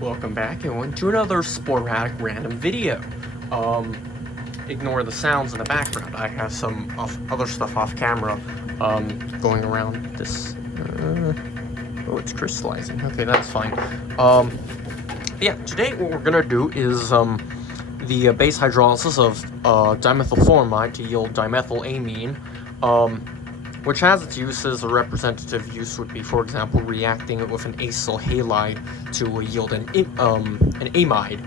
Welcome back everyone to another sporadic random video. Ignore the sounds in the background. I have some other stuff off camera going around this. Oh, it's crystallizing. Okay, that's fine. Yeah, today what we're gonna do is the base hydrolysis of dimethylfuramide to yield dimethylamine, which has its uses. A representative use would be, for example, reacting it with an acyl halide to yield an amide.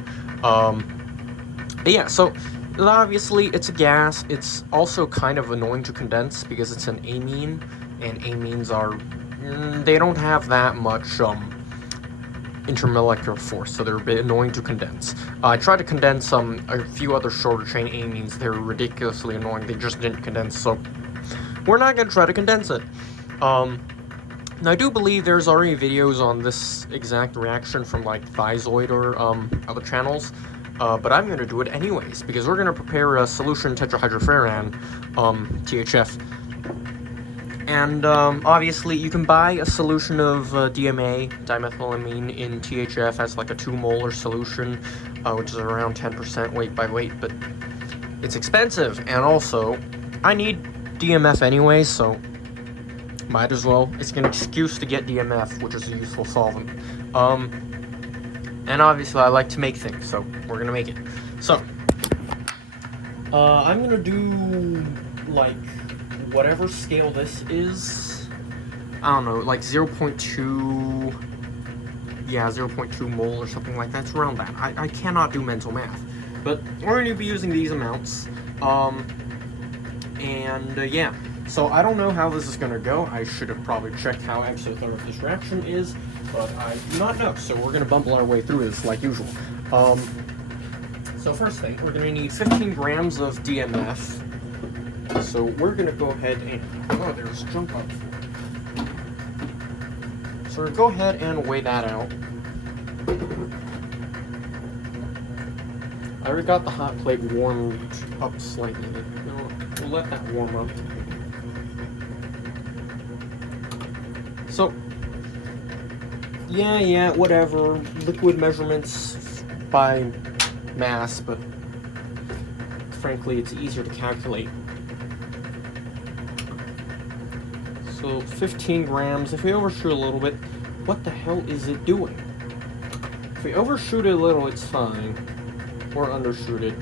Yeah, so obviously it's a gas. It's also kind of annoying to condense because it's an amine, and amines are they don't have that much intermolecular force, so they're a bit annoying to condense. I tried to condense a few other shorter chain amines. They're ridiculously annoying. They just didn't condense, so we're not going to try to condense it. Now, I do believe there's already videos on this exact reaction from like Thizoid or other channels, but I'm going to do it anyways because we're going to prepare a solution Tetrahydrofuran, THF. And obviously you can buy a solution of DMA, dimethylamine, in THF as like a 2 molar solution, which is around 10% weight by weight, but it's expensive, and also I need DMF anyway, so might as well. It's an excuse to get DMF, which is a useful solvent. And obviously I like to make things, so we're gonna make it. So I'm gonna do like whatever scale this is. I don't know, like 0.2, yeah, 0.2 mole or something like that. It's around that. I cannot do mental math, but we're going to be using these amounts. Yeah, so I don't know how this is going to go. I should have probably checked how exothermic this reaction is, but I do not know, so we're going to bumble our way through this like usual. So first thing, we're going to need 15 grams of DMF. So we're going to go ahead and, oh, there's junk on the floor. So we're going to go ahead and weigh that out. I already got the hot plate warmed up slightly. We'll let that warm up. So, yeah, whatever. Liquid measurements by mass, but frankly, it's easier to calculate. So 15 grams. If we overshoot a little bit, what the hell is it doing? If we overshoot it a little, it's fine. Or undershoot it.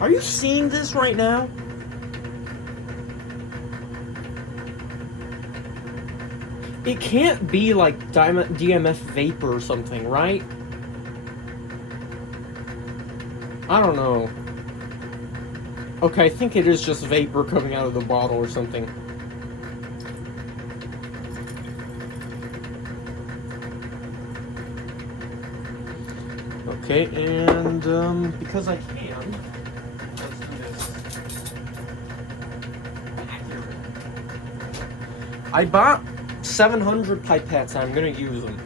Are you seeing this right now? It can't be like DMF vapor or something, right? I don't know. Okay, I think it is just vapor coming out of the bottle or something. Okay, and because I can, let's do this. I bought 700 pipettes, and I'm gonna use them.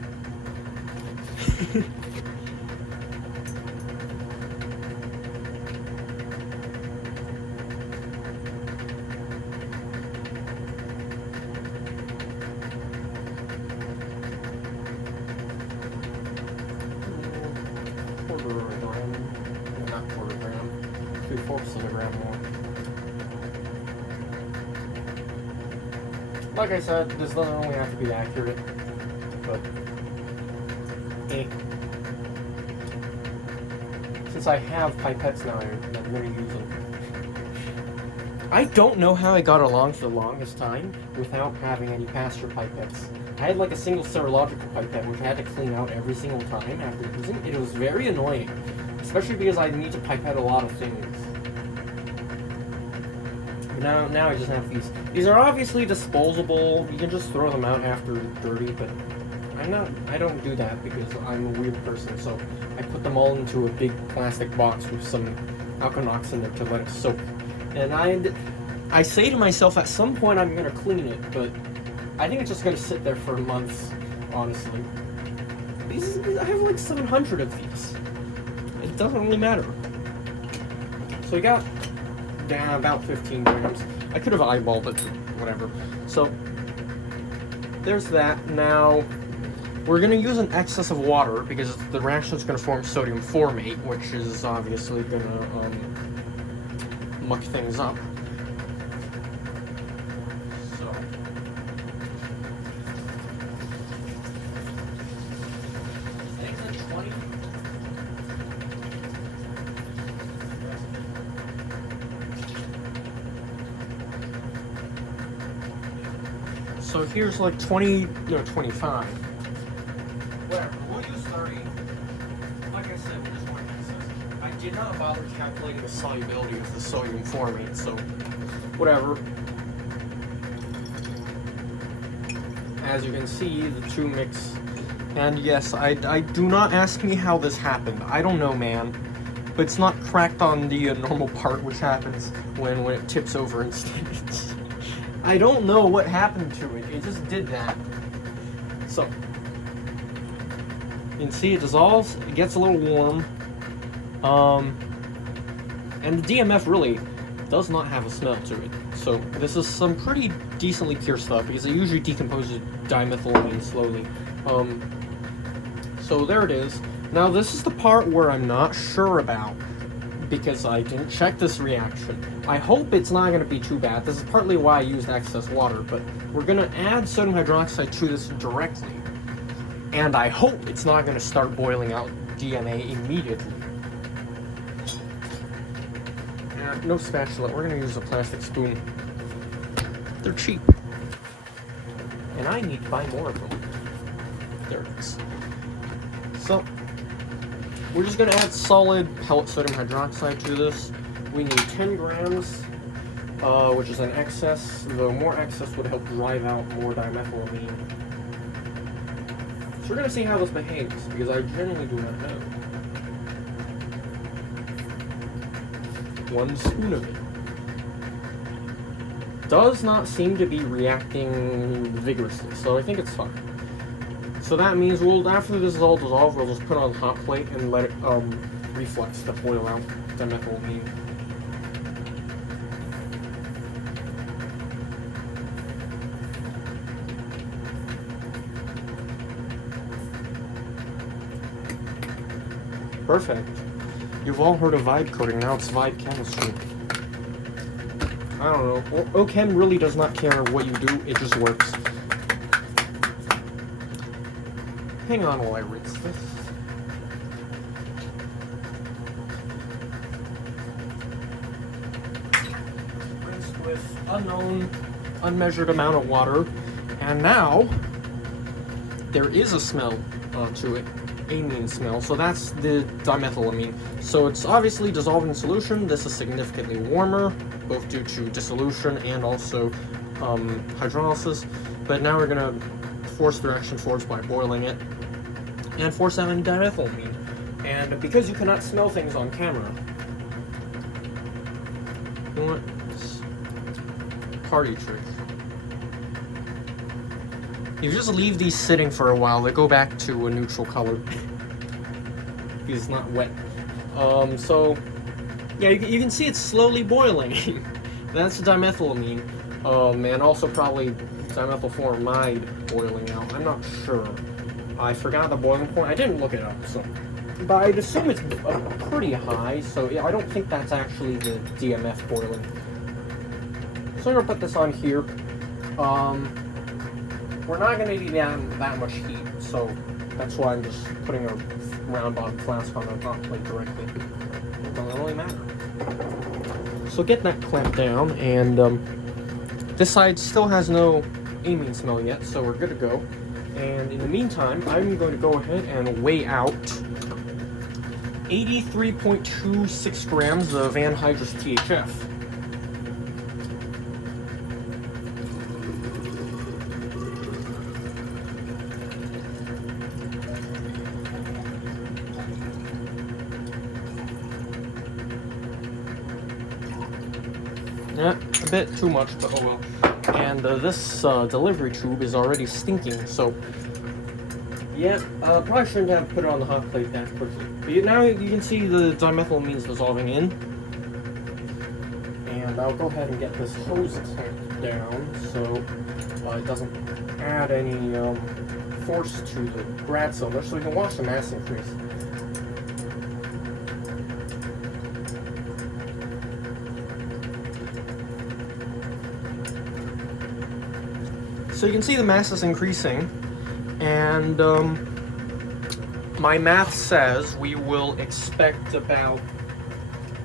Like I said, this doesn't only have to be accurate, but since I have pipettes now, I'm going to use them. I don't know how I got along for the longest time without having any pass-through pipettes. I had like a single serological pipette, which I had to clean out every single time after using it. It was very annoying, especially because I need to pipette a lot of things. Now I just have these. These are obviously disposable. You can just throw them out after dirty, but I don't do that because I'm a weird person. So I put them all into a big plastic box with some Alkanox in there to let it soak. And I say to myself, at some point I'm gonna clean it, but I think it's just gonna sit there for months. Honestly, I have like 700 of these. It doesn't really matter. So we got about 15 grams. I could have eyeballed it, whatever. So there's that. Now We're going to use an excess of water because the reaction is going to form sodium formate, which is obviously going to muck things up. So, eggs at 20. So here's like 20, no, 25. Whatever, we'll use 30. Like I said, we'll just want excess. I did not bother calculating the solubility of the sodium formate, so whatever. As you can see, the two mix. And yes, I do not ask me how this happened. I don't know, man. But it's not cracked on the normal part, which happens when it tips over instead. I don't know what happened to it. It just did that. So, you can see it dissolves. It gets a little warm. And the DMF really does not have a smell to it. So this is some pretty decently pure stuff because it usually decomposes dimethylamine slowly. So there it is. Now this is the part where I'm not sure about because I didn't check this reaction. I hope it's not going to be too bad. This is partly why I used excess water, but we're going to add sodium hydroxide to this directly. And I hope it's not going to start boiling out DNA immediately. No spatula, we're going to use a plastic spoon. They're cheap. And I need to buy more of them. There it is. So, we're just going to add solid pellet sodium hydroxide to this. We need 10 grams, which is an excess, though more excess would help drive out more dimethylamine. So we're going to see how this behaves, because I genuinely do not know. 1 spoon of it. Does not seem to be reacting vigorously, so I think it's fine. So that means after this is all dissolved, we'll just put it on a hot plate and let it reflux to boil out dimethylamine. Perfect. You've all heard of vibe coding, now it's vibe chemistry. I don't know. OChem really does not care what you do, it just works. Hang on while I rinse this. Rinse with unmeasured amount of water. And now, there is a smell to it. Amine smell. So that's the dimethylamine. So it's obviously dissolved in solution. This is significantly warmer, both due to dissolution and also hydrolysis. But now we're going to force the reaction forwards by boiling it. And force out in dimethylamine. And because you cannot smell things on camera, you know what? Party trick. You just leave these sitting for a while, they go back to a neutral color. Because it's not wet. So, yeah, you can see it's slowly boiling. That's dimethylamine. And also probably dimethylfuramide boiling out. I'm not sure. I forgot the boiling point. I didn't look it up, so. But I'd assume it's pretty high, so yeah, I don't think that's actually the DMF boiling. So I'm gonna put this on here. We're not gonna need that much heat, so that's why I'm just putting a round bottom flask on the hot plate directly. It doesn't really matter. So get that clamped down, and this side still has no amine smell yet, so we're good to go. And in the meantime, I'm going to go ahead and weigh out 83.26 grams of anhydrous THF. Yeah, a bit too much, but oh well. And this delivery tube is already stinking, so yeah, probably shouldn't have put it on the hot plate that quickly. But now you can see the dimethylamine is dissolving in. And I'll go ahead and get this hose clamped down so it doesn't add any force to the grad cylinder so we can watch the mass increase. So you can see the mass is increasing, and my math says we will expect about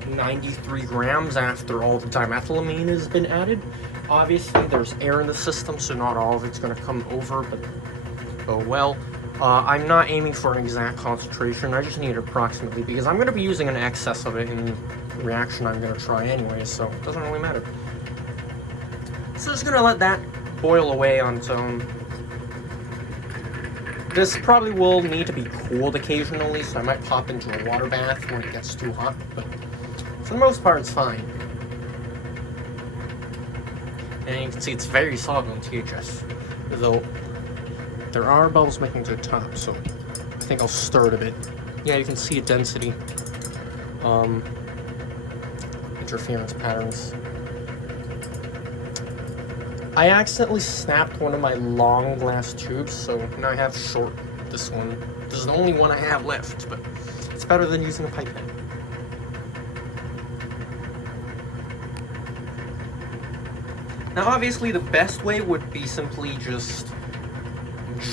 93 grams after all the dimethylamine has been added. Obviously, there's air in the system, so not all of it's going to come over, but oh well. I'm not aiming for an exact concentration, I just need it approximately, because I'm going to be using an excess of it in the reaction I'm going to try anyway, so it doesn't really matter. So just going to let that boil away on its own. This probably will need to be cooled occasionally, so I might pop into a water bath when it gets too hot, but for the most part, it's fine. And you can see it's very solid on THS, though there are bubbles making to the top, so I think I'll stir it a bit. Yeah, you can see a density, interference patterns. I accidentally snapped one of my long glass tubes, so now I have short this one. This is the only one I have left, but it's better than using a pipette. Now obviously the best way would be simply just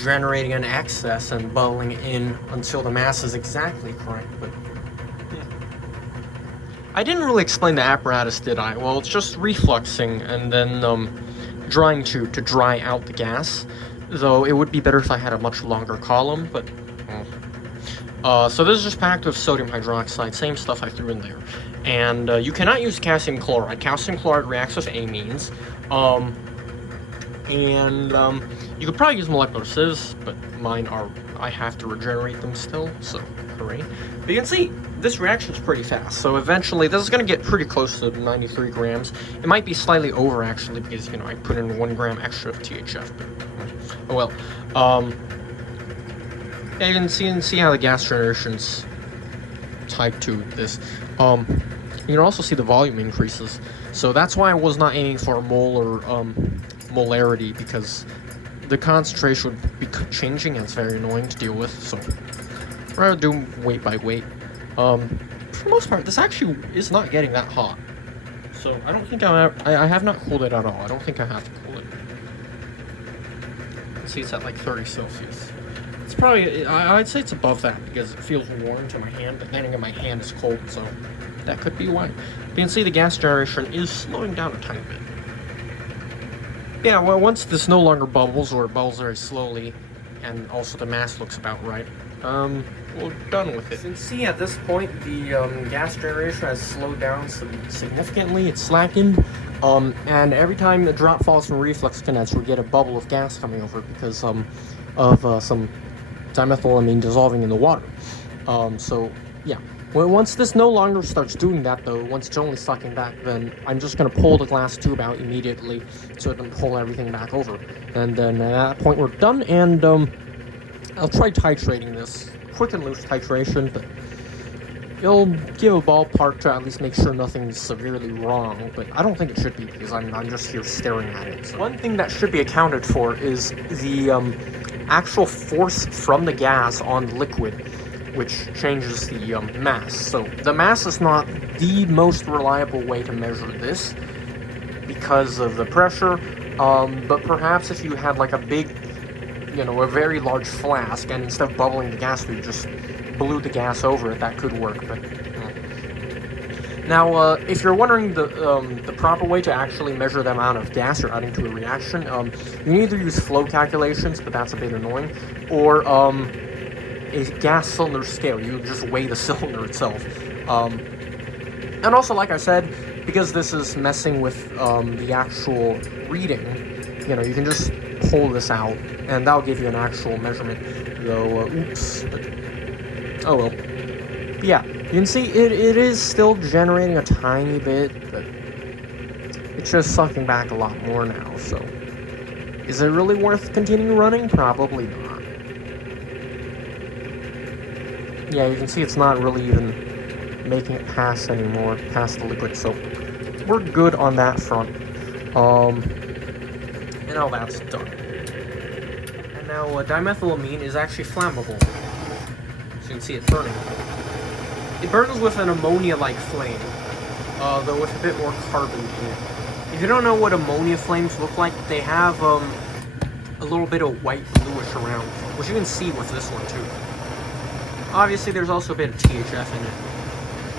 generating an excess and bubbling in until the mass is exactly correct, but yeah. I didn't really explain the apparatus, did I? Well, it's just refluxing and then drying tube to dry out the gas, though it would be better if I had a much longer column, but so this is just packed with sodium hydroxide, same stuff I threw in there. And you cannot use calcium chloride. Calcium chloride reacts with amines. You could probably use molecular sieves, but mine are, I have to regenerate them still, so hooray. But you can see, this reaction is pretty fast, so eventually this is going to get pretty close to 93 grams. It might be slightly over, actually, because, you know, I put in 1 gram extra of THF, but oh well. Yeah, you can see how the gas generation's tied to this. You can also see the volume increases, so that's why I was not aiming for molar molarity, because the concentration would be changing and it's very annoying to deal with, so I'd rather do weight by weight. For the most part, this actually is not getting that hot, so I don't think I have not cooled it at all. I don't think I have to cool it. See, it's at like 30 Celsius. It's probably, I'd say it's above that because it feels warm to my hand, but then again my hand is cold, so that could be why. You can see the gas generation is slowing down a tiny bit. Yeah, well, once this no longer bubbles, or it bubbles very slowly, and also the mass looks about right, we're done with it. You can see at this point the gas generation has slowed down significantly. It's slackened, and every time the drop falls from reflux condenser, we get a bubble of gas coming over because of some dimethylamine dissolving in the water. So yeah. Well, once this no longer starts doing that, though, once it's only sucking back, then I'm just going to pull the glass tube out immediately so it can pull everything back over. And then at that point we're done, and I'll try titrating this. Quick and loose titration, but it'll give a ballpark to at least make sure nothing's severely wrong, but I don't think it should be because I'm just here staring at it. So one thing that should be accounted for is the actual force from the gas on the liquid, which changes the mass. So the mass is not the most reliable way to measure this because of the pressure, but perhaps if you had like a big, you know, a very large flask, and instead of bubbling the gas through, you just blew the gas over it, that could work. But now, if you're wondering the proper way to actually measure the amount of gas you're adding to a reaction, you can either use flow calculations, but that's a bit annoying, or a gas cylinder scale. You just weigh the cylinder itself. And also, like I said, because this is messing with the actual reading, you know, you can just pull this out, and that'll give you an actual measurement. Though, oops. But, oh well. But yeah, you can see it is still generating a tiny bit, but it's just sucking back a lot more now, so is it really worth continuing running? Probably not. Yeah, you can see it's not really even making it past anymore, past the liquid, so we're good on that front. And all that's done. And Now, dimethylamine is actually flammable. So you can see it burning. It burns with an ammonia-like flame, though with a bit more carbon in it. If you don't know what ammonia flames look like, they have a little bit of white bluish around, which you can see with this one too. Obviously, there's also a bit of THF in it.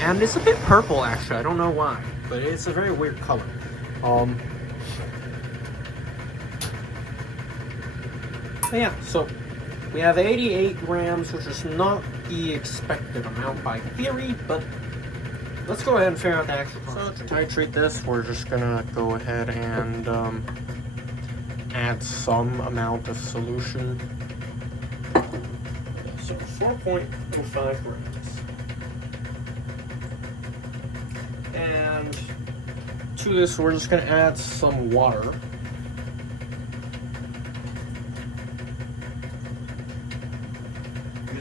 And it's a bit purple, actually. I don't know why, but it's a very weird color. Yeah, so we have 88 grams, which is not the expected amount by theory, but let's go ahead and figure out the actual process. So to titrate this, we're just gonna go ahead and add some amount of solution. So 4.05 grams. And to this, we're just gonna add some water.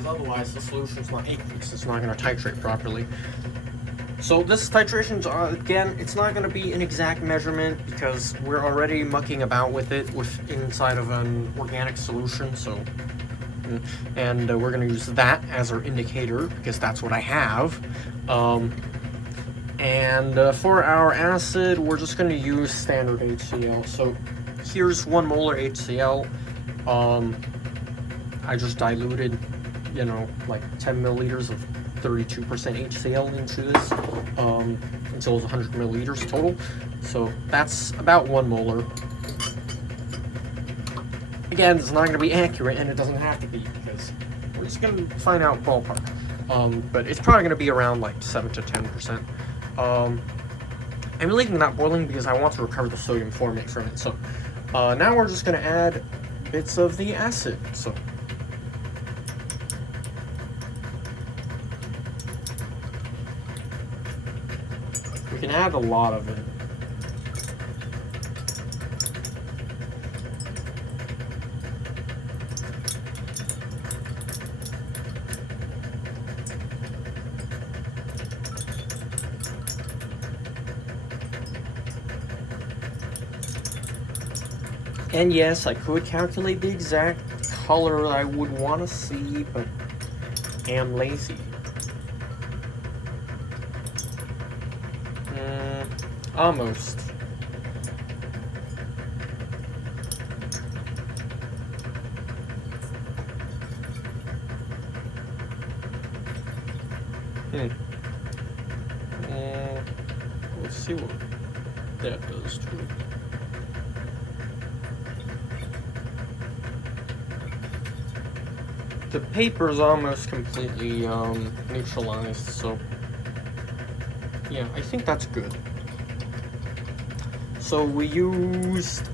Otherwise the solution's not aqueous, it's not going to titrate properly. So this titration, again, it's not going to be an exact measurement because we're already mucking about with it inside of an organic solution. So, and we're going to use that as our indicator because that's what I have. And for our acid, we're just going to use standard HCl. So here's 1 molar HCl. I just diluted, you know, like 10 milliliters of 32% HCl into this until it's 100 milliliters total. So that's about 1 molar. Again, it's not going to be accurate, and it doesn't have to be because we're just going to find out ballpark. But it's probably going to be around like 7 to 10%. I'm leaving that boiling because I want to recover the sodium formate from it. So now we're just going to add bits of the acid. So we can add a lot of it. And yes, I could calculate the exact color I would want to see, but am lazy. Almost. Let's see what that does to it. The paper is almost completely neutralized, so yeah, I think that's good. So we used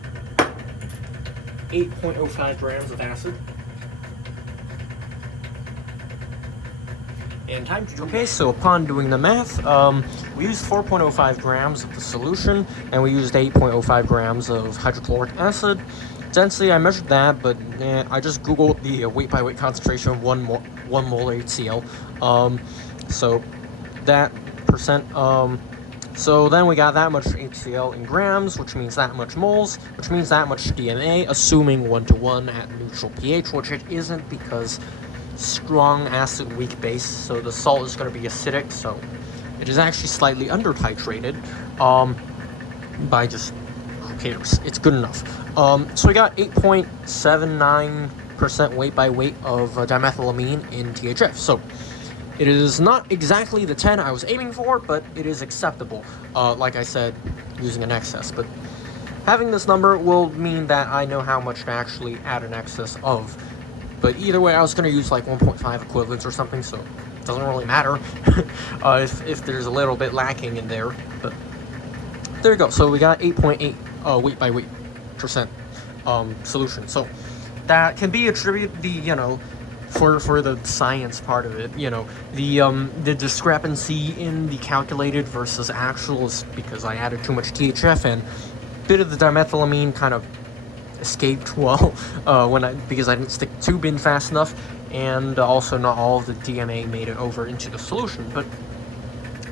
8.05 grams of acid. And time to do. Okay, so upon doing the math, we used 4.05 grams of the solution, and we used 8.05 grams of hydrochloric acid. Density, I measured that, but I just googled the weight by weight concentration of 1 molar HCl. So that percent. So then we got that much HCl in grams, which means that much moles, which means that much DMA, assuming 1:1 at neutral pH, which it isn't because strong acid, weak base, so the salt is going to be acidic, so it is actually slightly under titrated by just, who cares, it's good enough. So we got 8.79% weight by weight of dimethylamine in THF, so it is not exactly the 10 I was aiming for, but it is acceptable, like I said, using an excess. But having this number will mean that I know how much to actually add an excess of. But either way, I was going to use like 1.5 equivalents or something, so it doesn't really matter if there's a little bit lacking in there. But there you go. So we got 8.8 weight by weight percent solution. So that can be attributed, for the science part of it, the discrepancy in the calculated versus actual is because I added too much THF and a bit of the dimethylamine kind of escaped because I didn't stick the tube in fast enough, and also not all of the DMA made it over into the solution. But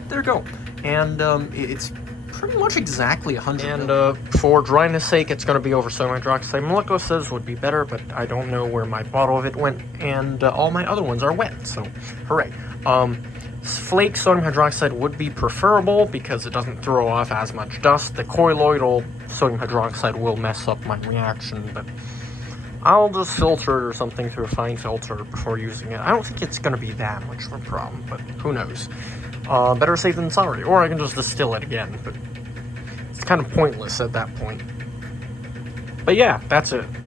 there you go, and it's pretty much exactly 100. And for dryness sake, it's going to be over sodium hydroxide. Molecular would be better, but I don't know where my bottle of it went, and all my other ones are wet, so hooray. Flake sodium hydroxide would be preferable because it doesn't throw off as much dust. The colloidal sodium hydroxide will mess up my reaction, but I'll just filter it or something through a fine filter before using it. I don't think it's going to be that much of a problem, but who knows. Better safe than sorry. Or I can just distill it again, but it's kind of pointless at that point. But yeah, that's it.